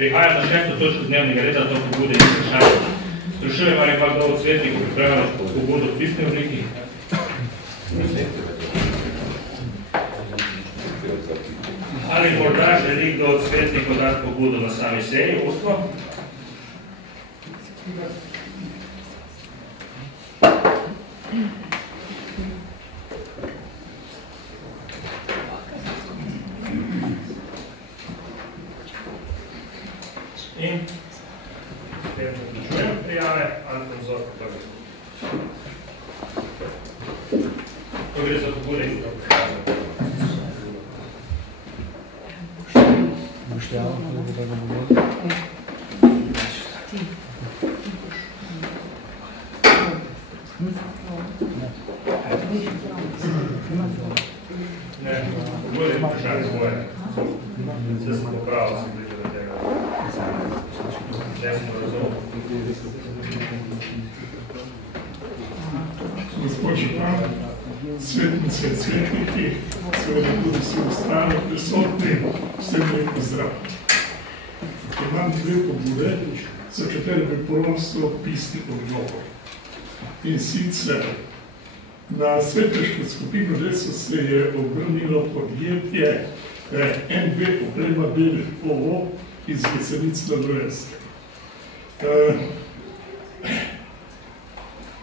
Prihajam na 6. točko dnevnega reda, to pobude in vprašanje. Sprašujem, ali pa kdo od svetnikov pripravlja pobudo v pisni obliki? Ali morda želi kdo od svetnikov dati pobudo na sami seji, ustno? In potem zaključujem prijave, Anton Zorko prvi. To gre za pobude in vprašanje. Boštjava, ali da ga bomo? Ne, pobude in vprašanje svoje. Vse sem popravil, sem bliže do tega. Ne smo razumeli. Gospod župan, svetnice in svetniki, seveda tudi vsi ostali prisotni, vsem lep pozdrav. Imam dve pobude, za katere bi prosil pisni odgovor. In sicer, na svetniško skupino Deso se je obrnilo podjetje NB Oprema Belih OO iz Veselic na Dolenjskem.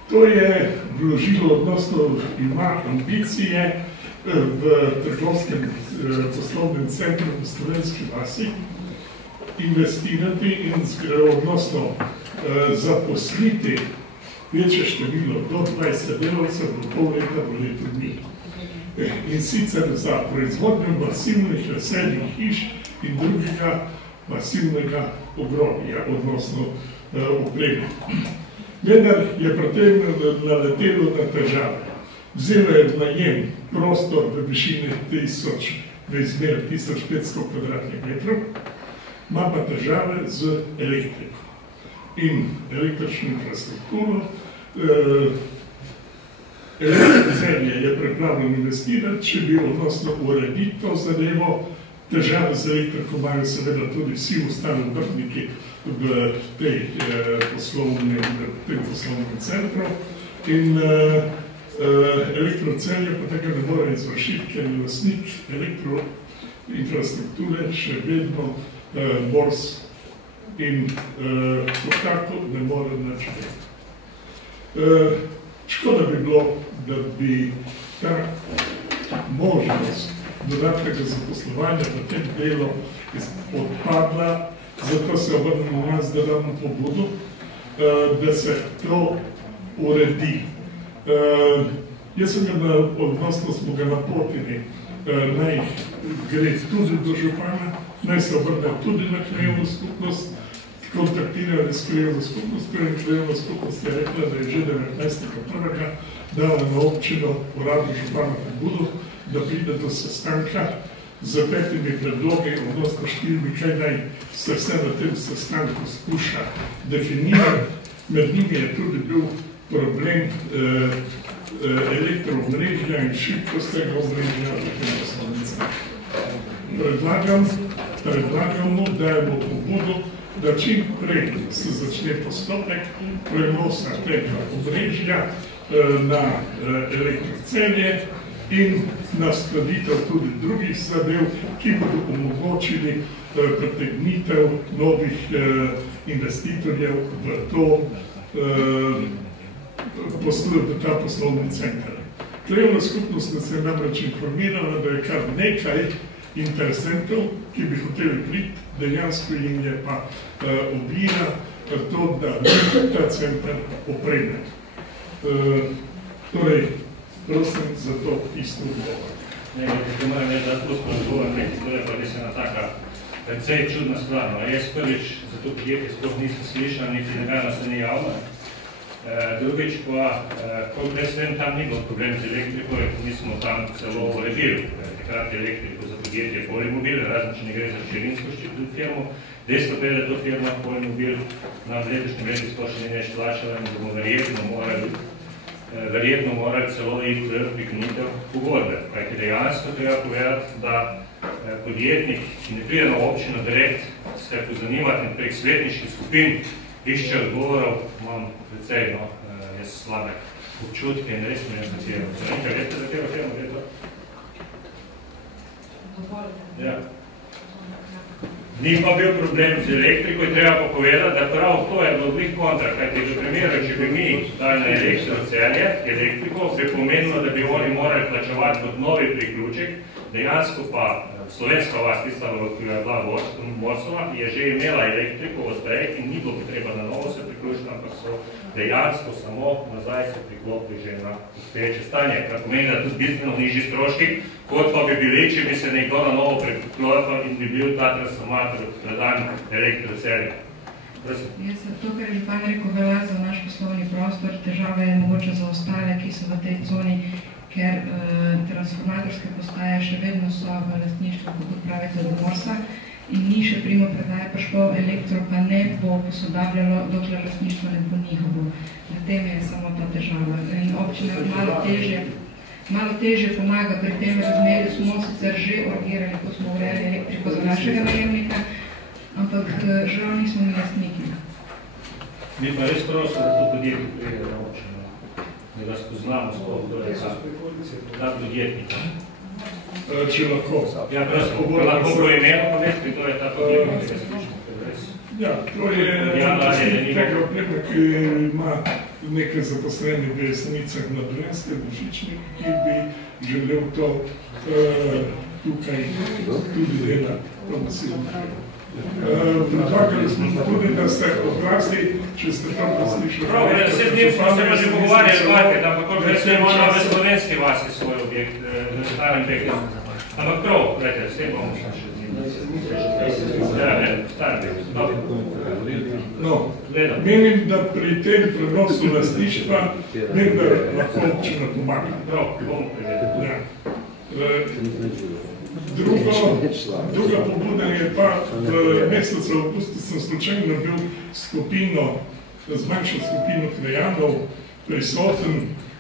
To je vložilo, odnosno ima ambicije v trgovskem poslovnem centru v Slovenski vasi investirati in odnosno zaposliti večje število do 20 delavcev do pol leta v letu dni. In sicer za proizvodnjo masivnih veseljih hiš in drugega masivnega ogrobja, odnosno opreme. Vendar je pri tem naletelo na težave. Vzelo je v najem prostor v višini 1000, v izmeri 1500 kvadratnih metrov, ima pa težave z elektriko in električno infrastrukturo. Elektrocelje je pripravljeno investirati, če bi odnosno urediti to zadevo. Težave z elektriko imajo seveda tudi vsi ostali obrtniki v tem poslovnem centru in elektrocelje pa tega ne more izvršiti, ker je lastnik elektroinfrastrukture še vedno Bors in tako ne more načeti. Škoda bi bilo, da bi ta možnost dodatnega zaposlovanja v tem delu odpadla, zato se obrnemo nas, da damo pobudo, da se to uredi. Jaz sem ga odnosno smo ga napotili, naj gre tudi do župana, naj se obrne tudi na krajevno skupnost, kontaktirali s krajevno skupnost, krajevna skupnost je rekla, da je že 19.1. dala na občino uradu župana pobudo, da pride do sestanka z 5 predlogi, odnosno 4, kaj naj se vse na tem sestanku skuša definirati. Med njimi je tudi bil problem elektroomrežja in šibkostega omrežja v tem poslovnici. Predlagamo, dajemo pobudo, da čim prej se začne postopek prenosa tega omrežja na elektrocelje in naskladitev tudi drugih zadev, ki bodo omogočili pritegnitev novih investitorjev v ta poslovni center. Krajevna skupnost nas je namreč informirala, da je kar nekaj interesentov, ki bi hoteli priti, dejansko jim je pa ovira to, da ne ta center opreme. Torej, prosim za to isto odgovor. Nekaj, moram reči, da to smo odgovor, to je pa ena taka precej čudna stvar. Jaz prvič za to podjetje sploh nisem slišal, niti nekaj se ni javno. Drugič pa, koliko jaz vem, tam ni bilo problem z elektriko, mi smo tam celo uredili. Takrat elektriko za podjetje Polimobil, razen če ne gre za hčerinsko firmo. Dejstvo pa je, da to firma Polimobil nam v letošnjem letu sploh še ni več plačala in bomo verjetno morali celo iti v prekinitev pogodbe. Kajti dejansko treba povedati, da podjetnik, ki ne pride na občino direkt, se pozanimati in prek svetniških skupin išče odgovorov, imam precej, jaz slabe občutke in res mi je zatero. Nekaj, veste, zatero temo, je to? Ja. Ni pa bil problem z elektriko in treba pa povedati, da prav to je bilo glih kontra, kajti v primeru, če bi mi dali na elektrocelje, elektriko, bi pomenilo, da bi oni morali plačevati kot novi priključek, dejansko pa slovenska vas, tista, ki je bila Borsova, je že imela elektriko od prej in ni bilo potreba na novo se priključiti, ampak so dejansko samo nazaj se priklopili že na obstoječe stanje, kar pomeni, da tudi bistveno nižji stroški, kot pa bi bili, če bi se nekdo na novo priklopil in bi bil ta transformator predan elektrocelje. Jaz to, kar je župan rekel, velja za naš poslovni prostor, težava je mogoče za ostale, ki so v tej coni, ker transformatorske postaje še vedno so v lastništvu, kot pravite, do Morsa in ni še primo predaje prišlo, elektro pa ne bo posodabljalo, dokler lastništvo ne bo njihovo. Na tem je samo ta težava. In občina malo težje pomaga pri tem razmerju, smo sicer že urgirali, ko smo urejali elektriko za našega najemnika, ampak žal nismo mi lastniki. Mi pa res prosim, da to podjetje prije na občino, da ga spoznamo sploh, kdo je ta podjetnik. Če lahko. Ja, prosim, lahko bo imeno povesti, to je ta podjetnik, ki je slišno. Ja, to je tega oprema, ki ima nekaj zaposlenih v Jesenicah na Dolenjskem Božičniku, ki bi želel to tukaj tudi delati. Predlagali smo tudi, da ste odrasli, če ste tam slišali. Prav, vse z njim smo se pa že pogovarjali, ampak kot veste, imamo v slovenski vasi svoj objekt, v starem objektu. Ampak prav, gledajte, vse bomo še z njim. Ja, ne, starem objektu. No, menim, da pri tem prenosu lastništva vendar lahko občina pomaga. Prav, bomo privedeli. Druga pobuda je pa, v mesecu avgustu sem slučajno bil z manjšo skupino krajanov prisoten,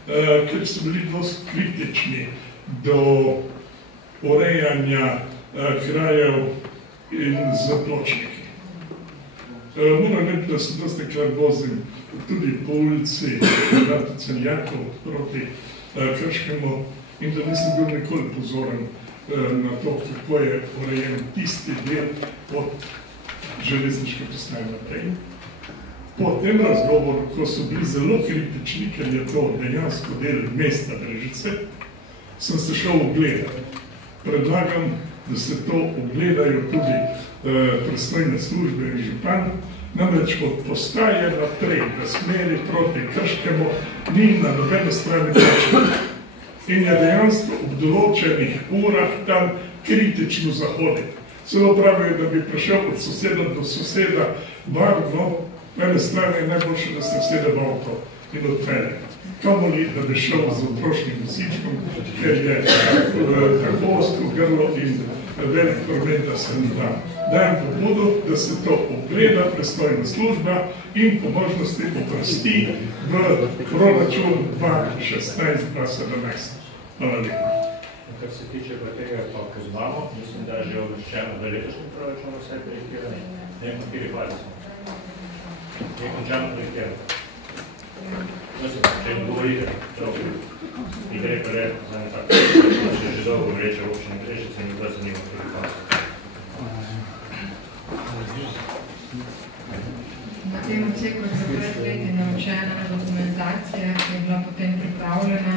ker so bili dosti kritični do urejanja krajev in zapločniki. Moram reči, da se dosti kar vozim tudi po ulici Celjakov proti Krškemu in da nisem bil nikoli pozoren na to, kako je urejen tisti del od železniške postaje naprej. Po tem razgovoru, ko so bili zelo kritični, ker je to dejansko del mesta Brežice, sem se šel ogledati. Predlagam, da se to ogledajo tudi pristojne službe in župan, namreč od postaje naprej, v smeri proti Krškemu, ni na nobene strani več. In je dejansko ob določenih urah tam kritično zahoditi. Celo pravijo, da bi prišel od soseda do soseda varno, v ene strani je najboljše, da se vsede v avto in odpelje. Kamoli, da bi šel z otroškim vsičkom, ker je tako osko grlo in velik problem, da se ne da. Dajem pobudo, da se to ogleda pristojna služba in po možnosti oprosti v proračun 2016-2017. Hvala lepa. Kar se tiče pa tega, pa poznamo, mislim, da je že obveščeno, da je letošnji proračun vse projektirani. Ne vem, kateri fazi smo. Je končano projektirano. Mislim, če mi govorite, in gre pa le za nekako, če že dolgo vreče v občini Brežice in zdaj zanima, kateri fazi. Na tem odseku je za 5 let naročena dokumentacija, ki je bila potem pripravljena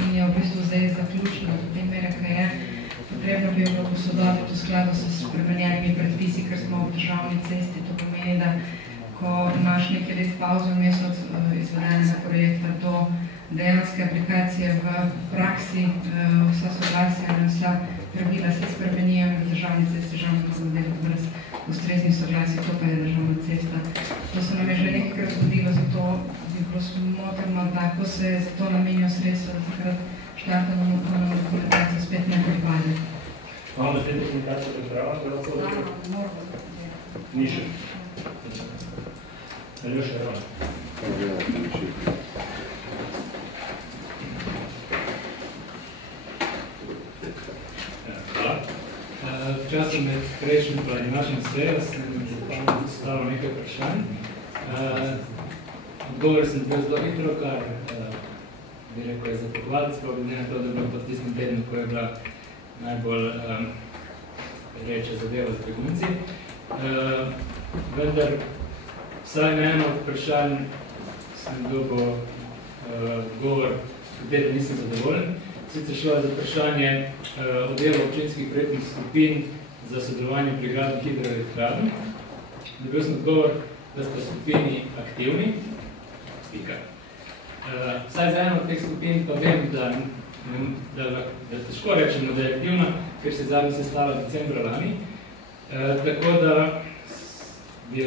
in je v bistvu zdaj zaključena do te mere, kaj je. Potrebno bi jo bilo posodobiti v skladu s spremenjenimi predpisi, ker smo v državni cesti. To pomeni, da ko imaš nekaj let pauzo v mesec izvedenega projekta do dejanske aplikacije v praksi, vsa soglasja in vsa pravila se spremenijo in v državni cesti državnega zadela brez ustreznih soglasij, to pa je državna cesta. To se nam je že nekajkrat zgodilo, zato bi bilo smotrno, da ko se za to namenijo sredstva, da takrat štartamo dokumentacijo spet ne pripade. Imamo spet dokumentacijo pripravljeno? Ni še. Aljoša, Ravno. Hvala. času med prejšnjim pa današnjim sejo sem postavil nekaj vprašanj. Odgovor sem bil zelo hitro, kar bi rekel je za pohvaliti, sploh glede na to, da je bilo pod tistim tednu, ko je bila najbolj reča zadeva z begunci. Vendar vsaj na eno vprašanj sem dobil odgovor, katero nisem zadovoljen. Sicer šlo je za vprašanje o delu občinskih projektnih skupin za sodelovanje pri gradnji hidroelektrarn. Dobil sem odgovor, da sta skupini aktivni. Pika. Vsaj za eno od teh skupin pa vem, da težko rečemo, da je aktivna, ker se zadnji sestala decembra lani. Tako da bi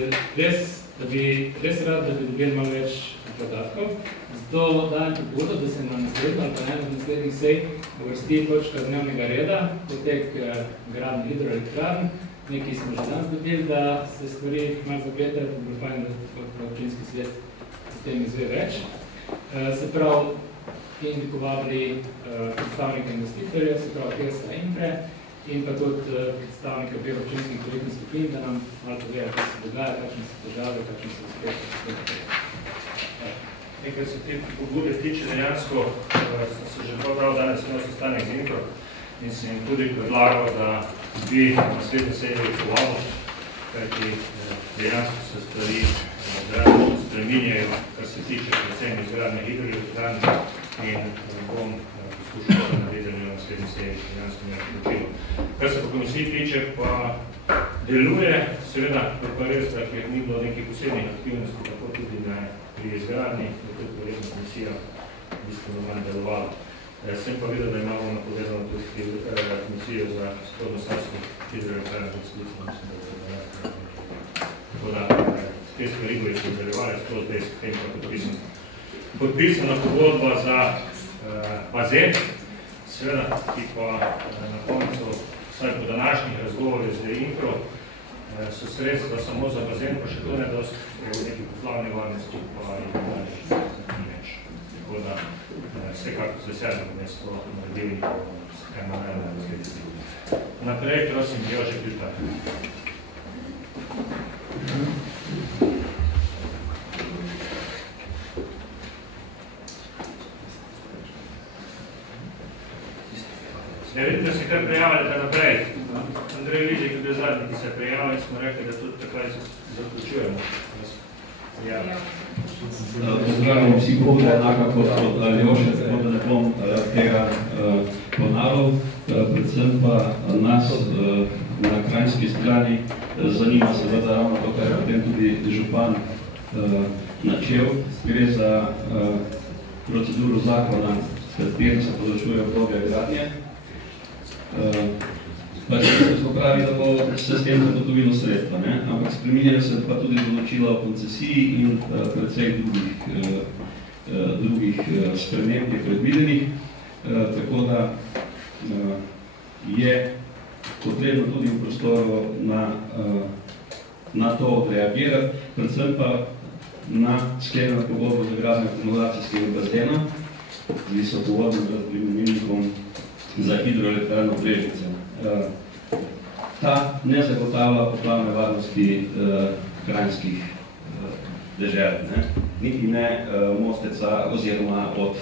res rad, da bi dobili malo več podatkov. Zato dajem pobudo, da se na naslednjo ali pa eno od naslednjih sej uvrsti točka dnevnega reda, potek gradnje hidroelektrarn. Nekaj smo že danes dobili, da se stvari malo zapletajo, pa bo fajn, da občinski svet s tem izve več. Se pravi, in bi povabili predstavnika investitorja, se pravi HESA Infre, in pa tudi predstavnika obeh občinskih projektnih skupin, da nam malo poveda, kaj se dogaja, kakšne so težave, kakšne so uspehe. Nekaj se te pobude tiče, dejansko sem se že prav danes imel sestanek z Infro in sem jim tudi predlagal, da bi naslednje seje povabil, kajti dejansko se stvari drastično spreminjajo, kar se tiče predvsem izgradnje hidroelektrarn in bom poskušal na vedenju naslednje seje dejansko nekaj počilo. Kar se po komisiji tiče, pa deluje, seveda, pa res, da ker ni bilo nekih posebnih aktivnosti, tako tudi pri izgradnji, tako verjetno komisija bistveno manj delovala. Sem pa videl, da imamo napovedano tudi komisijo za spodno-savsko hidroelektrarno podslico, mislim, da je tako da te stvari bojo se nadaljevali, sploh zdaj s tem pa podpisana pogodba za bazen, seveda, ki pa na koncu, vsaj po današnjih razgovorih z Infro, so sredstva samo za bazen, pa še to ne dosti v neki poplavni varnosti, pa in ni več. Tako da vsekako z veseljem mesto naredili, ko se kaj manj razgledi. Naprej, prosim, Jože Piltar. Ja, vidim, da se kar prijavljate naprej. Andrej Ližek je bil zadnji, ki se je prijavil in smo rekli, da tudi takaj zaključujemo. Pozdravljamo vsi pobude, enako kot od Aljoše, tako da ne bom tega ponavljal. Predvsem pa nas na krajinski strani zanima seveda ravno to, kar je potem tudi župan načel. Gre za proceduro zakona, s katerim se podaljšuje obdobje gradnje. Pa se pravi, da bo se s tem zagotovilo sredstva, ampak spreminjajo se pa tudi določila o koncesiji in precej drugih sprememb predvidenih, tako da je potrebno tudi v prostoru na to odreagirati, predvsem pa na sklenjeno pogodbo za gradnjo akumulacijskega bazena z visokovodnim razbremenilnikom za hidroelektrarno Brežice. Ta ne zagotavlja poplavne varnosti krajinskih dežel, niti ne Mosteca oziroma od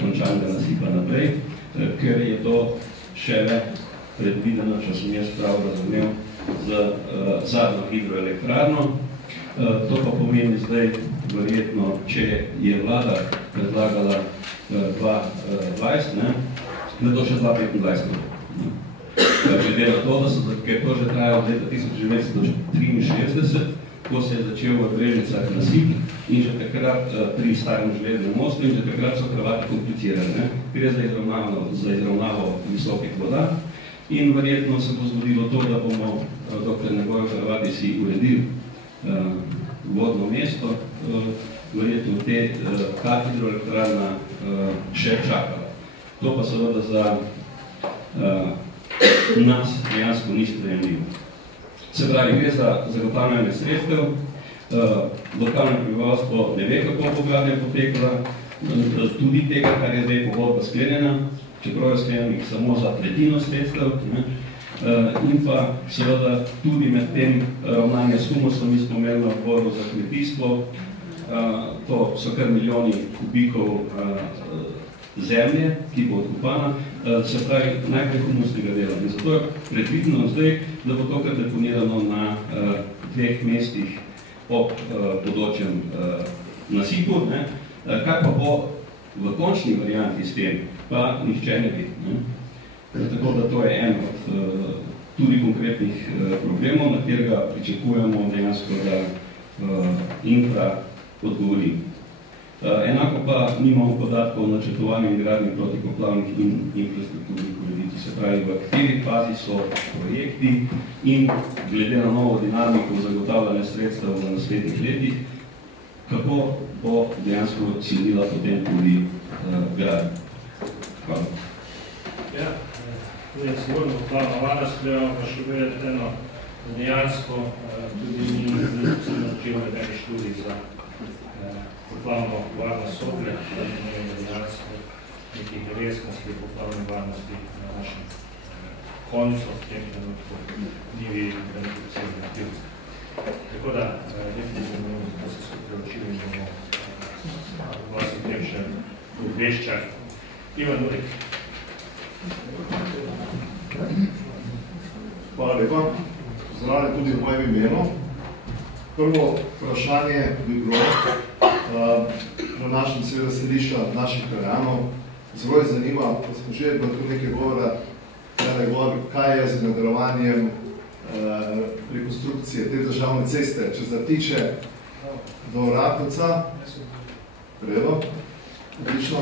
končanega nasipa naprej, ker je to šele predvideno, če sem jaz prav razumel, z zadnjo hidroelektrarno. To pa pomeni zdaj verjetno, če je vlada predlagala 2020, da to še 2025. Glede na to, da je to že trajalo od leta 1963, ko se je začel v Brežicah nasip in že takrat pri starem železnem mostu in že takrat so Hrvati komplicirali. Gre za izravnavo visokih voda in verjetno se bo zgodilo to, da bomo, dokler ne bojo Hrvati si uredili vodno mesto, verjetno ta hidroelektrarna še čakala. To pa seveda za nas dejansko ni sprejemljivo. Se pravi, gre za zagotavljanje sredstev, lokalno prebivalstvo ne ve, kako bo gradnja potekala, tudi tega, kar je zdaj pogodba sklenjena, čeprav je sklenjenih samo za tretjino sredstev, in pa seveda tudi med tem ravnanje s humusom, mi smo imeli na odboru za kmetijstvo, to so kar milijoni kubikov zemlje, ki bo odkopana, se pravi najprej humusnega dela. In zato je predvideno zdaj, da bo to kar deponirano na 2 mestih ob bodočem nasipu, ne. Kaj pa bo v končni varianti s tem, pa nihče ne ve. Tako da to je en od tudi konkretnih problemov, na katerega pričakujemo dejansko, da infra odgovori. Enako pa nimamo podatkov o načrtovanju in gradnji protipoplavnih in infrastrukturnih ureditev. Se pravi, v kateri fazi so projekti in glede na novo dinamiko zagotavljanja sredstev v naslednjih letih, kako bo dejansko ciljila potem tudi gradnja. Hvala. Ja, tudi sigurno poplavna varnost, treba pa še vedeti eno dejansko, tudi mi se naučimo vedeni študij za poplavno varnost soble, da imamo dejansko nekih resnosti poplavne varnosti na našem koncu, v tem trenutku ni videti, da nekaj posebne aktivnosti. Tako da, definitivno da se skupaj učili in bomo vas v tem še obveščali. Ivan Nurik. Hvala lepa. Zdravljam tudi v mojem imenu. Prvo vprašanje bi bilo na našem seveda središča naših krajanov. Zelo je zanima, da smo že bilo tu nekaj govora, kaj je z nadaljevanjem rekonstrukcije te državne ceste, če zatiče do Rakovca. Predo. Odlično.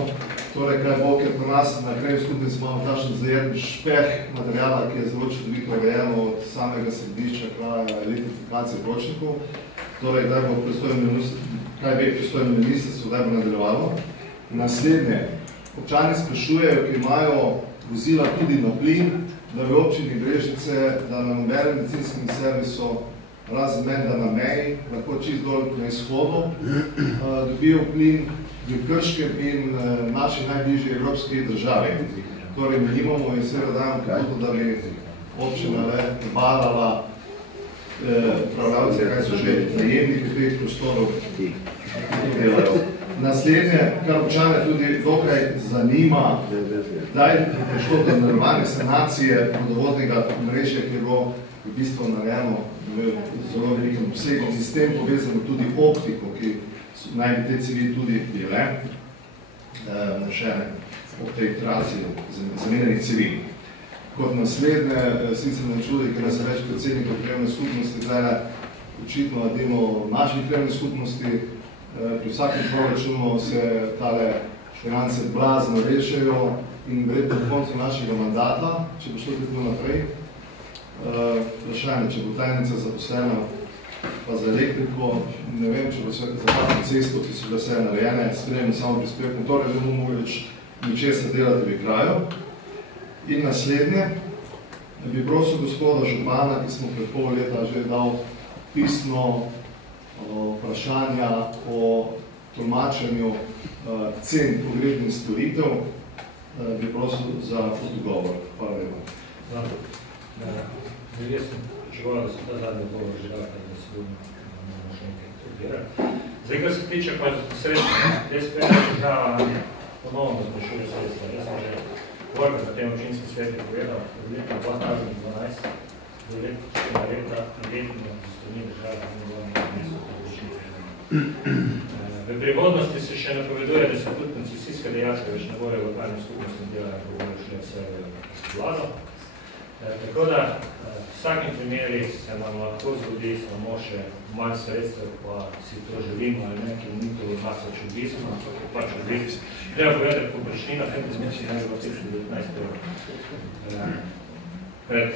Torej, kaj bo, ker pri nas na kraju skupnosti imamo takšen zajetni špeh materijala, ki je zelo čudovito urejeno od samega središča kraja elektrifikacije pločnikov. Torej, kaj bi pristojno ministrstvo, da bo nadaljevalo. Naslednje. Občani sprašujejo, ki imajo vozila tudi na plin, da v občini Brežice, da na nobenem medicinskem servisu, razen menda na meji, lahko čist dol na izhodu, dobijo plin v Krškem in naši najbližji evropski državi. Torej, mi nimamo in seveda dajemo pobudo, da bi občina nabavljala upravljavce, kaj so že najemniki teh prostorov delajo. Naslednje, kar občane tudi dokaj zanima, da je prišlo do nadaljevanja sanacije vodovodnega mrežja, ki je bilo v bistvu narejeno v zelo velikem obsegu in s tem povezano tudi optiko, ki naj bi te cevi tudi bile našene ob tej trasi zamenjenih cevi. Kot naslednje, sicer ne čudi, ker nas je več predsednikov krajevne skupnosti, glede očitno na delo naših krajevnih skupnosti, pri vsakem proračunu se tale finance blazno rešajo in verjetno v koncu našega mandata, če bo šlo tako naprej, vprašanje, če bo tajnica zaposlena pa za elektriko, ne vem, če bo za takšno cesto, ki so vse narejene, sprejemno samo prispevkom, torej ne bomo mogli več ničesar delati v kraju. In naslednje, bi prosil gospoda župana, ki smo pred pol leta že dal pisno vprašanja o tolmačenju cen pogrebnih storitev, bi prosil za odgovor. Hvala lepa. Jaz sem pričeval, da se ta zadnji odgovor že dal, da se bomo še nekaj odbirati. Zdaj, kar se tiče pa sredstva, SPN država ponovno zboljšuje sredstva. Jaz sem že govoril, da tem občinski svet je povedal, od leta 2012 do leta letno za strani države in mesto v prihodnosti se še napoveduje, da se tudi koncesijska dejavnost več ne bojo lokalnim skupnostim dela, ko bojo šli vse v vlado. Tako da v vsakem primeri se nam lahko zgodi samo še manj sredstev, pa si to želimo ali ne, ki ni to od nas odvisno, ampak je pač odvisno. Treba povedati, povprečnina, tem izmesi naj bilo 19 evrov. Pred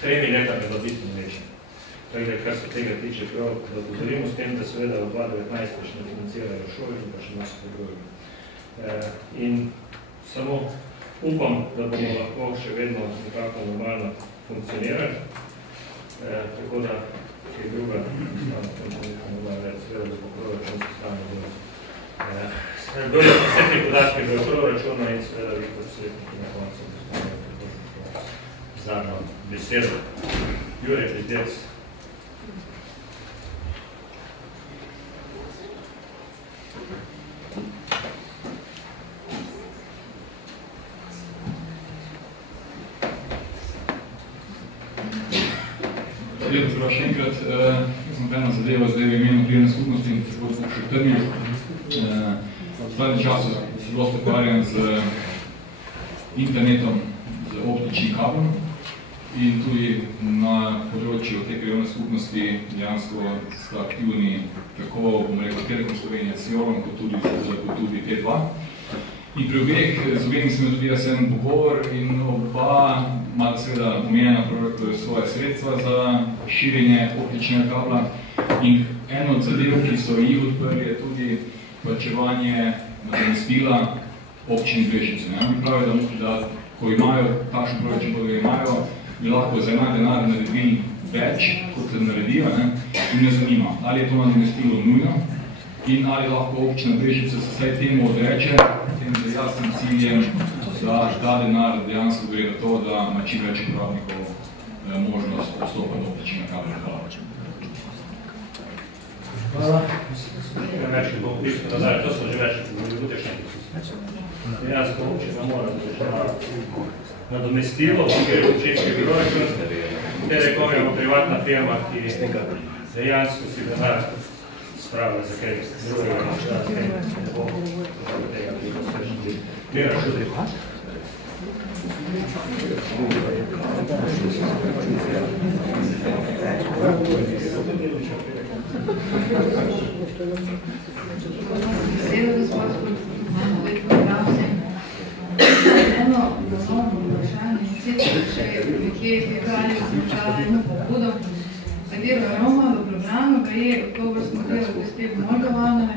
3 letami je bilo bistveno večje. Tako da, kar se tega tiče, prav, da pozorimo s tem, da seveda v 2019 še ne financirajo šoli in pa še nas podrogi. In samo upam, da bomo lahko še vedno nekako normalno funkcionirali. Tako da, kaj druga, seveda, da po proračunski strani bodo. Vse te podatke v proračunu in seveda vi kot svetniki na koncu. zadnjo besedo. Jure Pizdec. Lepo zdrav še enkrat. Sem ena zadeva zdaj v imenu Privredne skupnosti in tako še trnje. V zadnjem času zelo ukvarjam z internetom, z optičnim kablom in tudi na področju te krajevne skupnosti dejansko sta aktivni tako, bomo rekel, Telekom Slovenije s Jorom, kot tudi T2. In pri obeh z obemi sem tudi jaz en pogovor in oba imata seveda omejena svoje sredstva za širjenje optičnega kabla. In eno od zadev, ki so jih odprli, je tudi plačevanje nadomestila občin Brežice. Oni pravijo, da ko imajo takšen proračun, kot ga imajo, bi lahko za enak denar naredili več, kot se naredijo, in me zanima, ali je to nadomestilo nujno in ali lahko občina Brežice se vsaj temu odreče, tem z jasnim ciljem, da ta denar dejansko gre na to, da ima čim več uporabnikov možnost vstopa do občinega kabla. Hvala. Več, ki bo v bistvu nazaj, to smo že več utečni. Dejansko občina mora nadomestilo, ker je občinski biroj, Telekom je privatna firma, ki dejansko si denar spravlja za kaj drugega, ne bo tega, ki bo se še Mira Šudrik. Eno osnovno vprašanje, in sicer še nekje Federalni izmečala eno pobudo, katero je Roma v Ljubljano, pa je oktober smo delali gospe Moldovanove.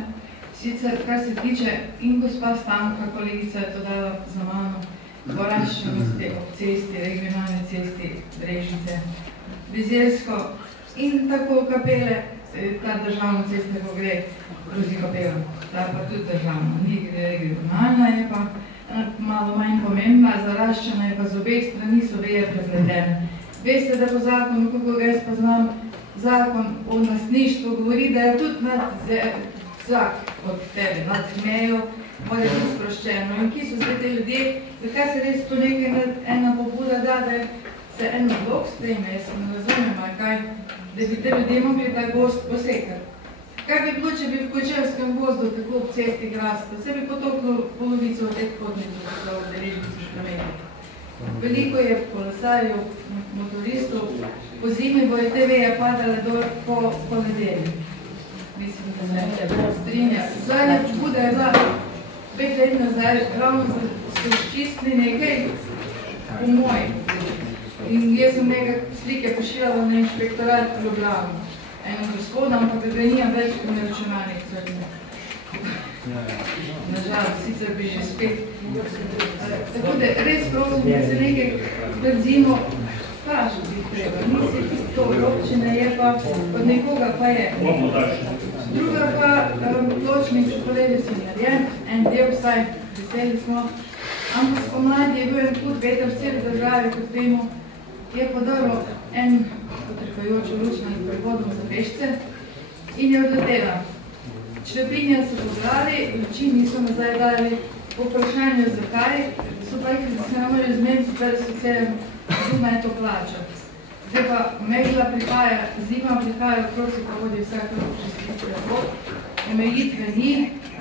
Sicer, kar se tiče, in gospa Stanka, kolegica je to dala za mano, poraščenosti ob cesti, regionalne cesti Brežice, Bizeljsko in tako kapele, ta državna cesta, ko gre krozi kapelo, ta pa tudi državna, ni regionalna, je pa malo manj pomembna, zaraščena je pa z obeh strani so veje prepletene. Veste, da po zakonu, kako ga jaz poznam, zakon o lastništvu govori, da je tudi nad vsak od tebe, nad mejo, mora biti sproščeno. In ki so zdaj te ljudje, zakaj se res to nekaj ena pobuda da, da se en blok sprejme, jaz se ne razumem, kaj, da bi te ljudje mogli ta gozd posekati. Kaj bi bilo, če bi v Kočevskem gozdu tako ob cesti grasta, se bi potoklo polovico od teh podnicov, ki so v Brežici škameti. Veliko je kolesarjev, motoristov, po zimi bojo te veje padale dol po nedelji. Mislim, da se strinja. Zadnja pobuda je bila 5 let nazaj, ravno so čistili nekaj v moji. In jaz sem nekaj slike pošiljala na inšpektorat v Ljubljano. Eno gospoda, ampak ga nimam več kot na računalnik crne. Nažal, sicer bi že spet. Tako da res prosim, da se nekaj pred zimo vprašati treba. Nisi to občine je pa, od nekoga pa je. Druga pa, pločnik čokolede si narejen, en del vsaj, veseli smo. Ampak spomladi je bil en hud veter v celi državi, kot vemo, je podaril en potrekajočo luč nad prehodom za pešce in je odletela. Črepinja so pobrali, luči niso nazaj dali. Po vprašanju zakaj, so pa jih se ne morajo zmeniti, da so se zunaj to plačati. Zdaj pa megla prihaja, zima prihaja, prosi pa vodi vsak rok 6 rok. Omejitve ni,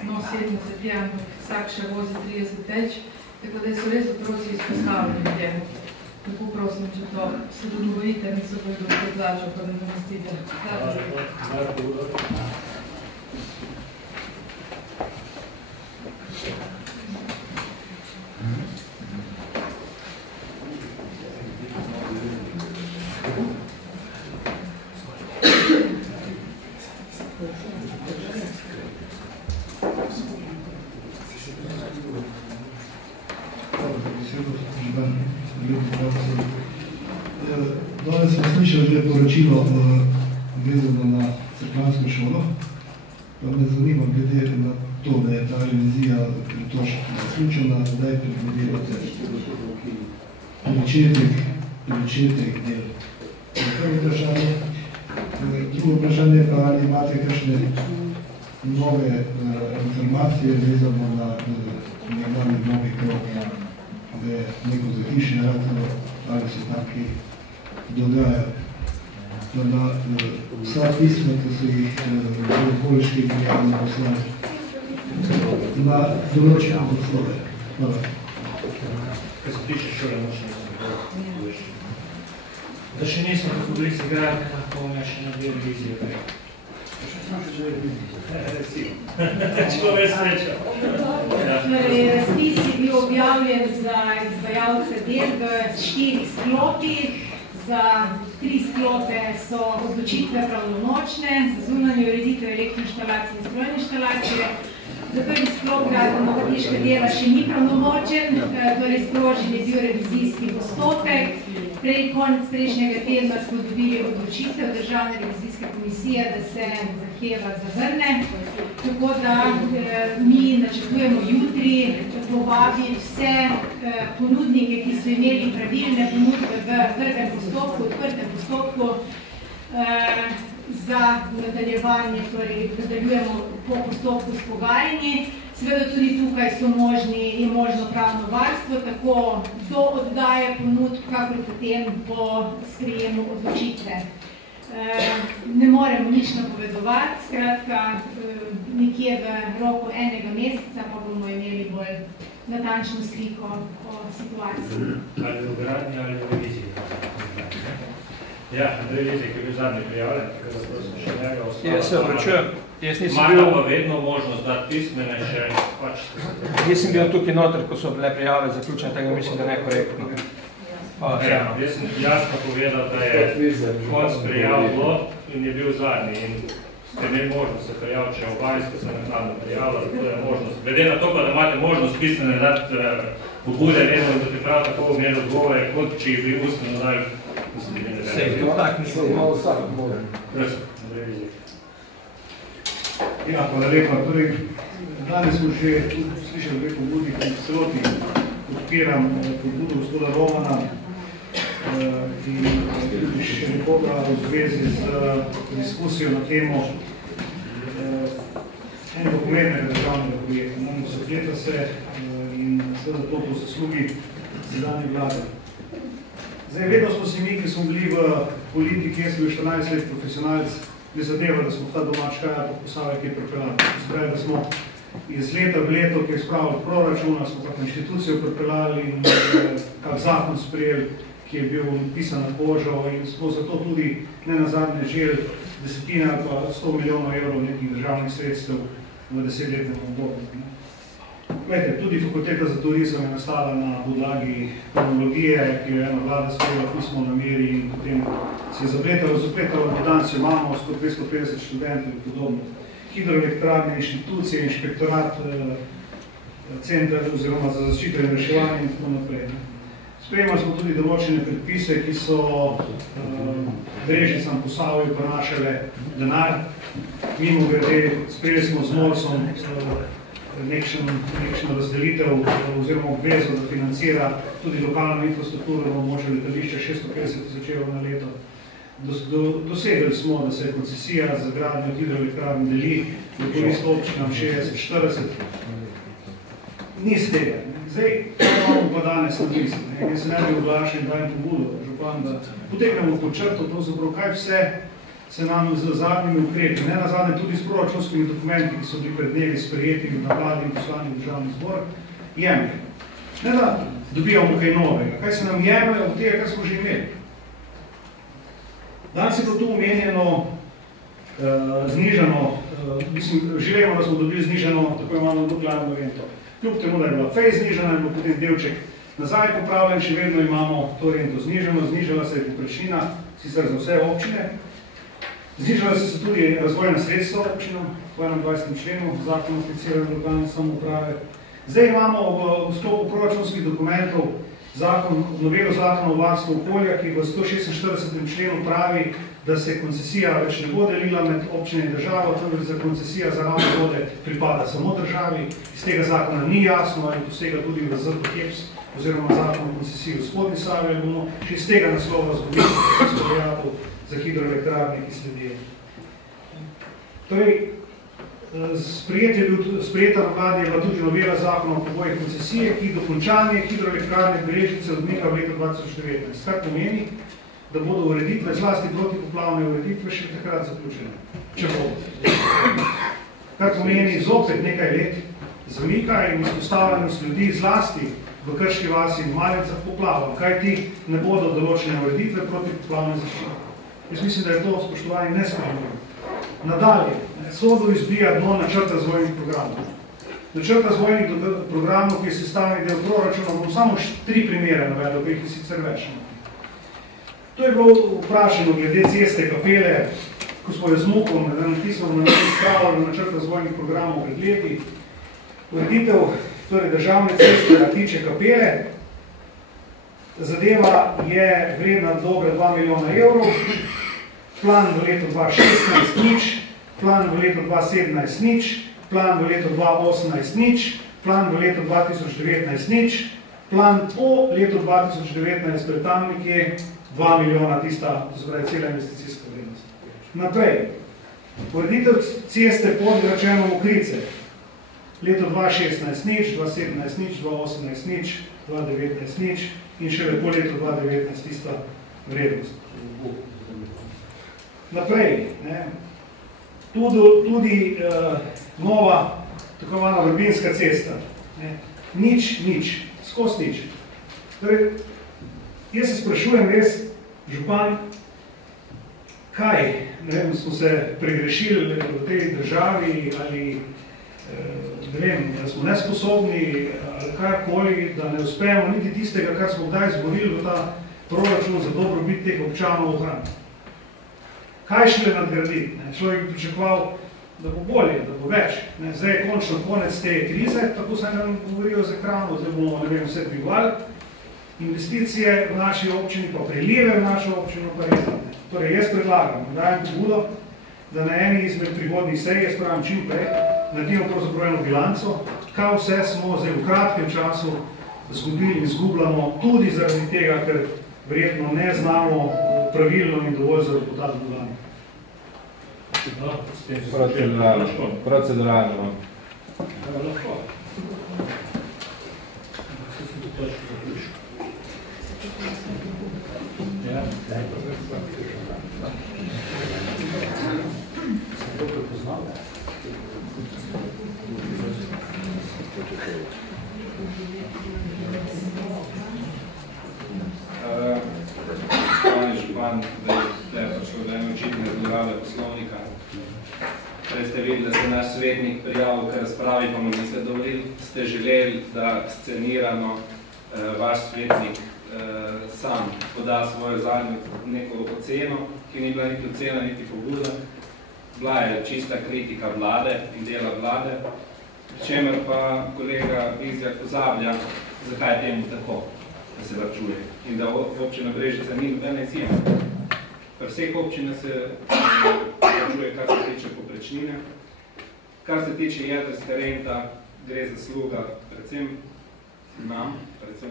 no 70 je, ampak vsak še vozi 30 več, tako da so res otroci izpostavljeni ljudje. Tako prosim, če to se dogovorite, niso bojo dosti plačal, pa da ne nastite. Danes smo slišali poročilo vezano na cerkvansko šolo, pa me zanima glede na to, da je ta revizija zaključena, kdaj predvidevate pričetek začetek del. Prvo vprašanje. Drugo vprašanje pa, ali imate kakšne nove informacije vezano na nekdanji novi krok, da je neko zahišče ratilo, ali se taki dogajajo. Na vsa pisma, ki so jih v okoliški prijavni poslali na določene poslove. Hvala. Kaj se tiče šole, da še nismo v publici igrali, lahko me še na dve revizijo. Še smo še dve revizijo. Človek sreča. Razpis je bil objavljen za izvajalce del v 4 sklopih. Za 3 sklope so odločitve pravnomočne, za zunanje ureditve elektroinštalacije in strojne inštalacije. Za prvi sklop gradbeno-tehniška dela še ni pravnomočen, torej sprožen je bil revizijski postopek. Konec prejšnjega tedna smo dobili odločitev Državne revizijske komisije, da se zahteva zavrne. Tako da mi načrtujemo jutri povabiti vse ponudnike, ki so imeli pravilne ponudbe v prvem postopku, odprtem postopku, za nadaljevanje, torej nadaljujemo po postopku s pogajanji. Seveda tudi tukaj je možno pravno varstvo, tako do oddaje ponudb, kakor potem po sprejemu odločitve. Ne moremo nič napovedovati, skratka, nekje v roku enega meseca pa bomo imeli bolj natančno sliko o situaciji. Ali v gradnji ali v reviziji? Ja, Andrej Lizek je bil zadnji prijavljen, tako da prosim še njega ostalo. Jaz se opravičujem. Imajo pa vedno možnost dati pismene še pač. Nisem bil tukaj noter, ko so bile prijave zaključene, tega mislim, da nekorektno. Jaz sem jasno povedal, da je konc prijav bilo in je bil zadnji in ste imeli možnost se prijaviti, če obali ste se naknadno prijavila, zato je možnost. Glede na to pa, da imate možnost pismene dati pobude, vedno in da pripravi tako imeli odgovore, kot če bi ustno dali. Ja, hvala lepa. Torej, danes smo že slišali dve pobudi, ki v celoti podpiram pobudo gospoda Romana in tudi še nekoga v zvezi z diskusijo na temo enega pomembnega državnega projekta. Namreč zapleta se in seveda to po zaslugi sedanje vlade. Zdaj, vedno smo si mi, ki smo bili v politiki, jaz sem bil 14 let profesionalc, ne zadeva, da smo v ta domač kaja po Posavje, ki je pripeljali. Spravi, da smo iz leta v leto, ki je spravili proračuna, smo kako inštitucijo pripeljali in kak zakon sprejeli, ki je bil pisan na kožo in smo zato tudi ne nazadnje želi desetine ali pa 100 milijonov evrov nekih državnih sredstev v 10-letnem obdobju. Glejte, tudi fakulteta za turizem je nastala na podlagi kronologije, ki jo je ena vlada sprejela pismo na meri in potem se je zapletalo, da danes imamo skoraj 250 študentov in podobno. Hidroelektrarne inštitucije, inšpektorat, center oziroma za zaščito in reševanje in tako naprej. Sprejemali smo tudi določene predpise, ki so Brežicam Posavju prenašale denar. Mimo grede, sprejeli smo z MORS-om nekšno razdelitev oziroma obvezo, da financira tudi lokalno infrastrukturo na območju letališča 650 000 evrov na leto. Dosegli smo, da se je koncesija za gradnjo hidroelektrarn deli v korist občinam 60-40. Ni z tega. Zdaj, imamo pa danes na misli. Jaz se ne bi oglašal in dajem pobudo, župan, da potegnemo pod črto, pravzaprav kaj vse se nam z zadnjimi ukrepi, ne nazadnje tudi s proračunskimi dokumenti, ki so bili pred dnevi sprejeti na vladi in poslani v državni zbor, jemlje. Ne da dobijamo kaj novega. Kaj se nam jemlje od tega, kar smo že imeli? Danes je bilo tu omenjeno znižano, želimo, da smo dobili znižano tako imamo nuklearno rento. Kljub temu, da je bila fej znižana, je bilo potem delček nazaj popravljen, še vedno imamo to rento znižano, znižala se je povprečnina, sicer za vse občine. Znižala se tudi razvojna sredstva občinam po 21. členu zakona o financiranju lokalne samouprave. Zdaj imamo v sklopu proračunskih dokumentov novelo zakona o varstvu okolja, ki v 146. členu pravi, da se koncesija več ne bo delila med občine in državo, temveč za koncesija za ravne vode pripada samo državi. Iz tega zakona ni jasno in posega tudi v ZPHEPS oziroma zakon o koncesiji v Spodnji Savi, ali bomo še iz tega naslova zgodili za hidroelektrarne, ki sledijo. Torej, sprejeta na vladi je bila tudi novela zakona o pogojih koncesije, ki dokončanje hidroelektrarne Brežice odmika v letu 2019. Kar pomeni, da bodo ureditve, zlasti protipoplavne ureditve, še takrat zaključene. Če bodo. Kar pomeni zopet nekaj let zamika in izpostavljenost ljudi zlasti v Krški vasi in Maljevcah poplavam, kaj ti ne bodo določene ureditve protipoplavne zaščite. Jaz mislim, da je to spoštovanje nesprejemljivo. Nadalje, SODO izbija dno načrt razvojnih programov. Načrt razvojnih programov, ki je sestavni del proračuna, bom samo 3 primere navedel, ki jih sicer več. To je bilo vprašano glede ceste Kapele, ko smo jo z mukom napisali na načrt razvojnih programov pred leti. Ureditev torej državne ceste na tiče Kapele, zadeva je vredna dobre 2 milijona evrov, plan v letu 2016 nič, plan v letu 2017 nič, plan v letu 2018 nič, plan v letu 2019 nič, plan po letu 2019, to je tam nekje 2 milijona tista, to se pravi cela investicijska vrednost. Naprej, ureditev ceste pod rečeno Mokrice, leto 2016 nič, 2017 nič, 2018 nič, 2019 nič in še po letu 2019 tista vrednost. Naprej, tudi nova, tako imena Vrbinska cesta. Nič, skozi nič. Torej, jaz se sprašujem res, župan, kaj smo se pregrešili v tej državi ali ne vem, da smo nesposobni ali karkoli, da ne uspemo niti tistega, kar smo kdaj zborili v ta proračun za dobrobit teh občanov ohraniti. Kaj šele nadgraditi? Človek bi pričakoval, da bo bolje, da bo več. Zdaj je končno konec te krize, tako se nam govorijo z ekranu, zdaj bomo, ne vem, vse dvigovali. Investicije v naši občini, pa prilive v našo občino, pa res. Torej, jaz predlagam, dajem pobudo, da na eni izmed prihodnih sej, jaz pravim čim prej, naredimo pravzaprav eno bilanco, kaj vse smo zdaj v kratkem času zgubili in zgubljamo, tudi zaradi tega, ker verjetno ne znamo pravilno in dovolj za rezultat dodanja. Proceduralno. Župan, da je prišlo do ene očitne zlorabe poslovnika. Prej ste videli, da se naš svetnik prijavil k razpravi, pa mu niste dovolili, ste želeli, da scenirano vaš svetnik sam poda svojo zadnjo neko oceno, ki ni bila niti ocena, niti pobuda. Bila je čista kritika vlade in dela vlade, pri čemer pa kolega Bizjak pozablja, zakaj je temu tako, da se vračuje. In da občina Brežica ni nobena izjema. Pri vseh občinah se vračuje, kar se tiče poprečnine. Kar se tiče jedrske renta, gre zasluga predvsem nam, predvsem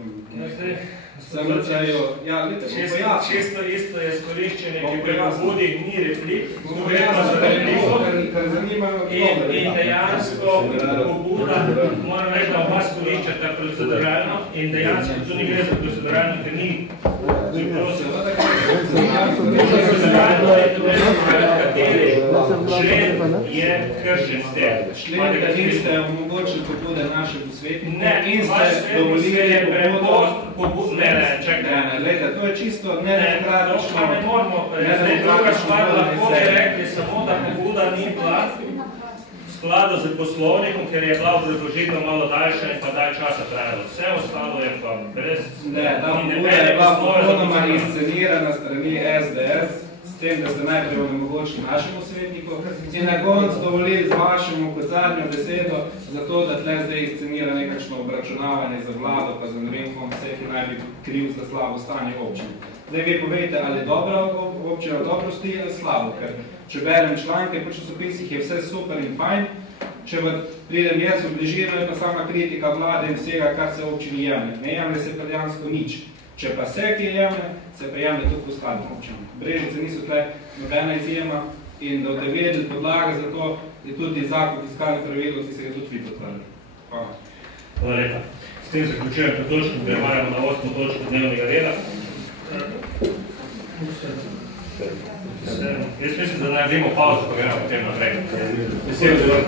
SMC-ju. Ja, vidite, bom pojasnil. Čisto isto je skoriščenje, ki pri pobudi ni replik, in dejansko pobuda, moram reči, da oba skoriščata proceduralno in dejansko to ni gre za proceduralno, ker ni proceduralno je to kateri člen je kršen s tem. Člen, da niste omogočili pobude naše posvetnike. Ne, in ste dovolili pobudo. Ne, čakaj. Ne, to je čisto nedemokratično. To pa ne moramo. Zdaj druga stvar, lahko bi rekli samo, da pobuda ni bila v skladu z poslovnikom, ker je bila obrazložitev malo daljša in pa dalj časa trajalo. Vse ostalo je pa brez... Ne, ta pobuda je bila popolnoma inscenirana strani SDS, s tem, da ste najprej onemogočili našemu svetniku in na koncu dovolili z vašemu kot zadnjo besedo za to, da tle zdaj izcenira nekakšno obračunavanje za vlado, pa za ne vem kom vse, ki naj bi kriv za slabo stanje občine. Zdaj vi povejte, ali dobra občina dobro stoji ali slabo, ker če berem članke po časopisih, je vse super in fajn, če pridem jaz v bližino, je pa sama kritika vlade in vsega, kar se občini jemlje. Ne jemlje se dejansko nič. Če pa se, ki je jemlje, se pa jemlje tudi ostalim občinam. Brežice niso tle nobena izjema in da boste vedeli podlaga za to, je tudi zakon fiskalnih pravil, ki se ga tudi vi potvrli. Hvala. Hvala lepa. S tem zaključujem to točko, prehajamo na 8. točko dnevnega reda. Jaz mislim, da naredimo pauzo, pa gremo potem naprej. Besedo zelo.